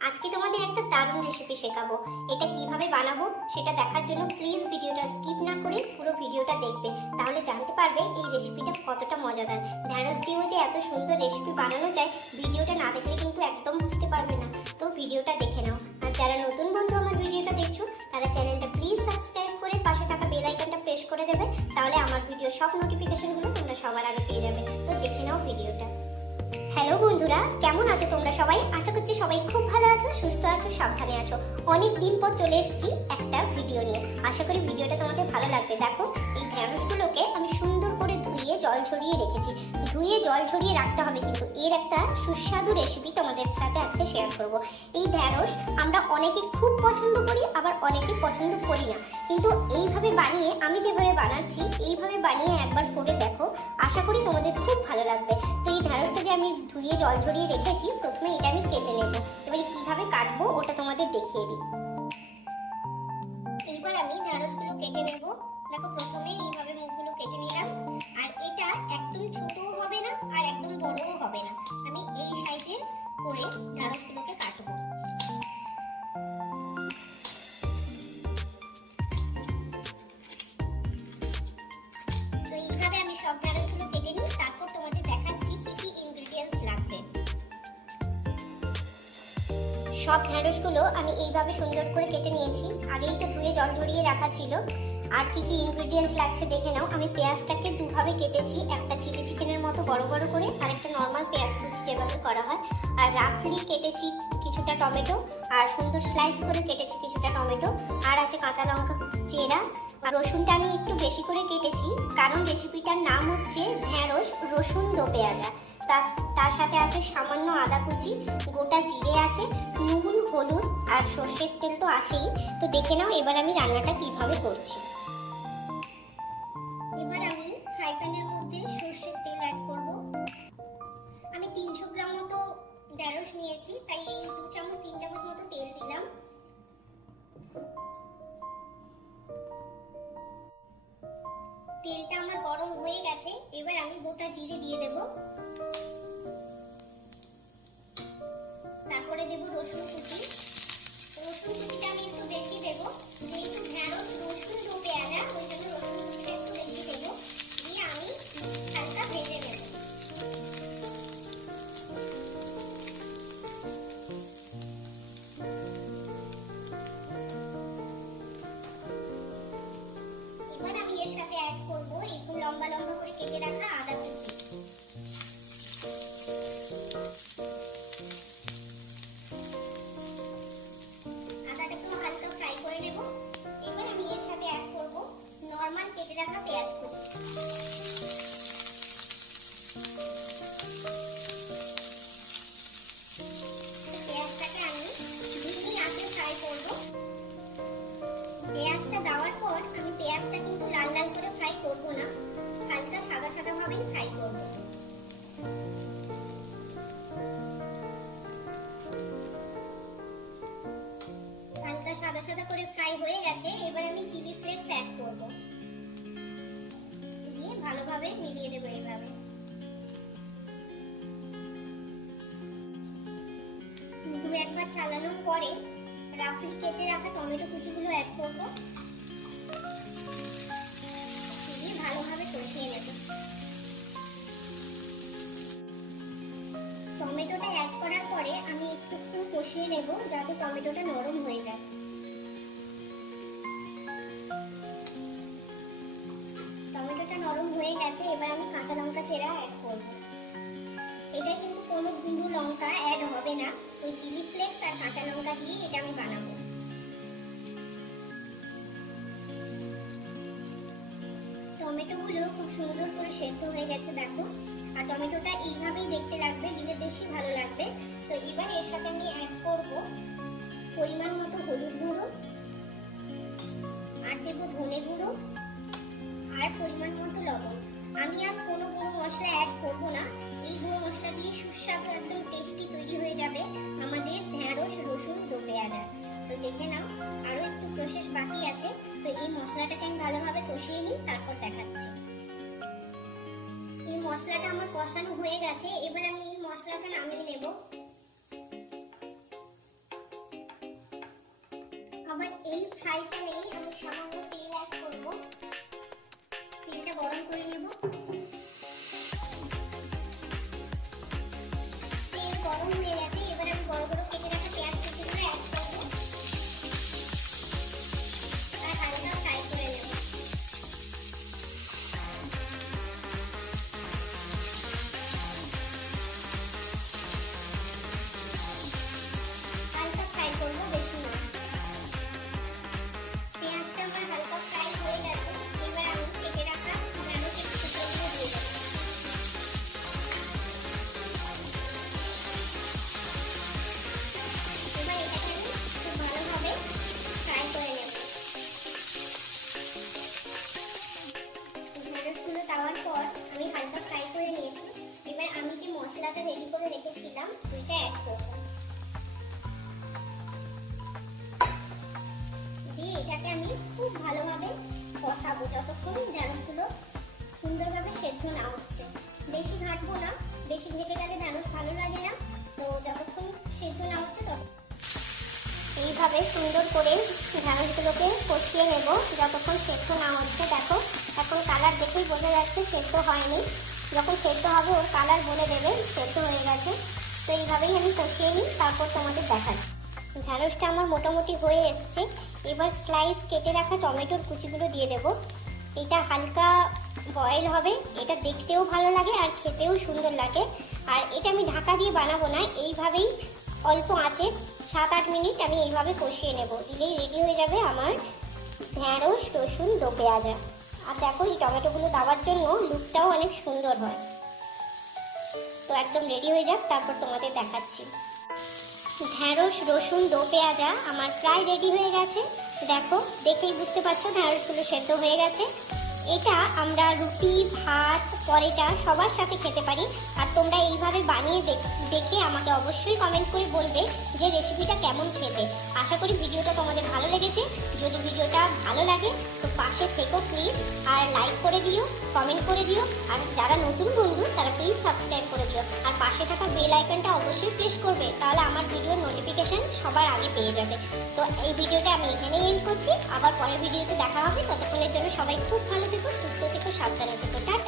আজকে তোমাদের একটা দারুণ রেসিপি শেখাবো। এটা কিভাবে বানাবো সেটা দেখার জন্য প্লিজ ভিডিওটা স্কিপ না করে পুরো ভিডিওটা দেখবে, তাহলে জানতে পারবে এই রেসিপিটা কতটা মজাদার। ঢ্যাঁড়স দিয়েও যে এত সুন্দর রেসিপি বানানো যায়, ভিডিওটা না দেখলে কিন্তু একদম বুঝতে পারবে না। তো ভিডিওটা দেখে নাও। আর যারা নতুন বন্ধু আমার ভিডিওটা দেখছো, তারা চ্যানেলটা প্লিজ সাবস্ক্রাইব করে পাশে থাকা বেল আইকনটা প্রেস করে দেবে, তাহলে আমার ভিডিও সব নোটিফিকেশনগুলো তোমরা সবার আগে পেয়ে যাবে। তো দেখে নাও ভিডিওটা। হ্যালো বন্ধুরা, কেমন আছো তোমরা সবাই? আশা করছি সবাই খুব ভালো আছো, সুস্থ আছো, সাবধানে আছো। অনেক দিন পর চলে এসেছি একটা ভিডিও নিয়ে। আশা করি ভিডিওটা তোমাদের ভালো লাগবে। দেখো, এই ঢ্যাঁড়সগুলোকে আমি সুন্দর করে ধুয়ে জল ছড়িয়ে রেখেছি। ধুয়ে জল ছড়িয়ে রাখতে হবে, কিন্তু এর একটা সুস্বাদু রেসিপি তোমাদের সাথে আজকে শেয়ার করব। এই ঢ্যাঁড়স আমরা অনেকে খুব পছন্দ করি, আবার অনেকে পছন্দ করি না, কিন্তু এইভাবে বানিয়ে, আমি যেভাবে বানাচ্ছি এইভাবে বানিয়ে একবার করে দেখো, আশা করি তোমাদের খুব ভালো লাগবে। তো এই ঢ্যাঁড়সটা যে আমি ধুয়ে জল ঝরিয়ে রেখেছি, প্রথমে এটা আমি কেটে নেব। এবারে কিভাবে কাটবো ওটা তোমাদের দেখিয়ে দিই। এইবার আমি ঢ্যাঁড়সগুলো কেটে নেব। দেখো, প্রথমে এইভাবে মুখগুলো কেটে নিলাম। আর এটা একদম ছোটও হবে না আর একদম বড়ও হবে না, আমি এই সাইজের করে ঢ্যাঁড়সগুলোকে কাটবো। তো এইভাবে আমি সব ঢ্যাঁড়সগুলো কেটে নিই, তারপর তোমাদের দেখাচ্ছি কি কি ইনগ্রেডিয়েন্টস লাগবে। সব ঢ্যাঁড়সগুলো আমি এইভাবে সুন্দর করে কেটে নিয়েছি। আগেই তো ধুয়ে জল ঝরিয়ে রাখা ছিল। আর কি কি ইনগ্রেডিয়েন্টস লাগছে দেখে নাও। আমি পেঁয়াজটাকে দুভাবে কেটেছি, একটা চিলি চিকেনের মতো বড় বড় করে, আর একটা নর্মাল পেঁয়াজ কুচি যেভাবে করা হয়। আর রাফলি কেটেছি কিছুটা টমেটো, আর সুন্দর স্লাইস করে কেটেছি কিছুটা টমেটো। আর আছে কাঁচা লঙ্কা চেরা। আর রসুনটা আমি একটু বেশি করে কেটেছি, কারণ রেসিপিটার নাম হচ্ছে ঢ্যাঁড়স রসুন দো পেঁয়াজা। তার সাথে আছে সামান্য আদা কুচি, গোটা জিরে আছে, নুন, হলুদ আর সর্ষের তেল তো আছেই। তো দেখে নাও এবার আমি রান্নাটা কিভাবে করছি। এবার আমি ফ্রাই প্যানের মধ্যে সর্ষের তেল অ্যাড করব। আমি 300 গ্রাম মতো ঢ্যাঁড়স নিয়েছি, তাই এই 2 চামচ 3 চামচ মতো তেল দিলাম। তেলটা আমার গরম হয়ে গেছে, এবার আমি গোটা জিরে দিয়ে দেব। তারপরে দেব রসুন কুচি। রসুন কুচিটা আমি একটু বেশি দেব, যেহেতু ঢ্যাঁড়স রসুন দো পেঁয়াজা, ওই জন্য রসুন কুচিটা একটু বেশি দেব। দিয়ে আমি হালকা ভেজে নেব। এবার আমি এর সাথে অ্যাড করব একটু লম্বা লম্বা করে কেটে রাখা আদা কুচি। নরমাল কেটে রাখা পেঁয়াজ কুচি। পেঁয়াজটাকে আমি ধীরে আঁচে ফ্রাই করব। পেঁয়াজটা দেওয়ার পর আমি পেঁয়াজটা কিন্তু লাল লাল করে ফ্রাই করব না, হালকা সাদা সাদা ভাবেই ফ্রাই করব। হালকা সাদা সাদা করে ফ্রাই হয়ে গেছে, এবার আমি চিলি ফ্লেক্স অ্যাড করব। দিয়ে ভালোভাবে মিলিয়ে দেব। এইভাবে দু একবার চালানোর পরে রাফলি কেটে রাখা টমেটো কুচিগুলো অ্যাড করব। দিয়ে ভালোভাবে কষিয়ে নেব। টমেটোটা অ্যাড করার পরে আমি একটু কষিয়ে নেব, যাতে টমেটোটা নরম হয়ে যায়। টমেটোটা নরম হয়ে গেছে, এবার আমি কাঁচা লঙ্কা চেরা অ্যাড করব। এটা কিন্তু কোনো গুঁড়ো লঙ্কা অ্যাড হবে না, ওই চিলি ফ্লেক্স আর কাঁচা লঙ্কা দিয়ে এটা আমি বানাবো। টমেটোগুলো খুব সুন্দর করে সেদ্ধ হয়ে গেছে, দেখো। আর টমেটোটা এইভাবেই দেখতে লাগবে, দিলে বেশি ভালো লাগবে। তো এবার এর সাথে আমি অ্যাড করব পরিমাণ মতো হলুদ গুঁড়ো, আর দেবো ধনে গুঁড়ো, আর পরিমাণ মতো লবণ। আমি আর কোনো গুঁড়ো মশলা অ্যাড করব না। এই গুঁড়ো মশলা দিয়ে সুস্বাদু একদম টেস্টি তৈরি হয়ে যাবে আমাদের ঢ্যাঁড়স রসুন দো পেঁয়াজা। তো দেখে নাও, আরো একটু প্রসেস বাকি আছে। তো এই মশলাটাকে আমি ভালোভাবে কষিয়ে নিই, তারপর দেখাচ্ছি। এই মশলাটা আমার কষানো হয়ে গেছে, এবার আমি এই মশলাটা নামিয়ে নেব। সেদ্ধ না হচ্ছে। বেশি ঘাটবো না, বেশি ঘেটে গেলে ঢ্যাঁড়স ভালো লাগে না। তো যতক্ষণ সেদ্ধ না হচ্ছে ততক্ষণ এইভাবে সুন্দর করে ঢ্যাঁড়সগুলোকে কষিয়ে নেব যতক্ষণ সেদ্ধ না হচ্ছে। দেখো এখন কালার দেখেই বোঝা যাচ্ছে সেদ্ধ হয়নি। যখন সেদ্ধ হবে ওর কালার বলে দেবে সেদ্ধ হয়ে গেছে। তো এইভাবেই আমি কষিয়ে নিই, তারপর তোমাদের দেখাচ্ছি। ঢ্যাঁড়সটা আমার মোটামুটি হয়ে এসছে। এবার স্লাইস কেটে রাখা টমেটোর কুচিগুলো দিয়ে দেব। এটা হালকা বয়েল হবে, এটা দেখতেও ভালো লাগে আর খেতেও সুন্দর লাগে। আর এটা আমি ঢাকা দিয়ে বানাবো না, এইভাবেই অল্প আঁচে 7-8 মিনিট আমি এইভাবে কষিয়ে নেব। দিলেই রেডি হয়ে যাবে আমার ঢ্যাঁড়স রসুন দো পেঁয়াজা। আর দেখো এই টমেটোগুলো দেওয়ার জন্য লুকটাও অনেক সুন্দর হয়। তো একদম রেডি হয়ে যাক, তারপর তোমাদের দেখাচ্ছি। ঢ্যাঁড়স রসুন দো পেঁয়াজা আমার প্রায় রেডি হয়ে গেছে। দেখো দেখেই বুঝতে পারছো ঢ্যাঁড়সগুলো সেদ্ধ হয়ে গেছে। এটা আমরা রুটি, ভাত, পরোটা সবার সাথে খেতে পারি। আর তোমরা এইভাবে বানিয়ে দেখে আমাকে অবশ্যই কমেন্ট করে বলবে যে রেসিপিটা কেমন খেতে। আশা করি ভিডিওটা তোমাদের ভালো লেগেছে। যদি ভিডিওটা ভালো লাগে তো পাশে থেকো প্লিজ, আর লাইক করে দিও, কমেন্ট করে দিও। আর যারা নতুন বন্ধু তারা প্লিজ সাবস্ক্রাইব করে দিও। আর পাশে থাকা বেল আইকনটা অবশ্যই প্রেস করবে, তাহলে আমার ভিডিওর নোটিফিকেশন সবার আগে পেয়ে যাবে। তো এই ভিডিওটা আমি এখানেই এন্ড করছি। আবার পরের ভিডিওতে দেখা হবে। ততক্ষণের জন্য সবাই খুব ভালো থেকো, সুস্থ থেকো, সাবধানে থেকো। টাটা।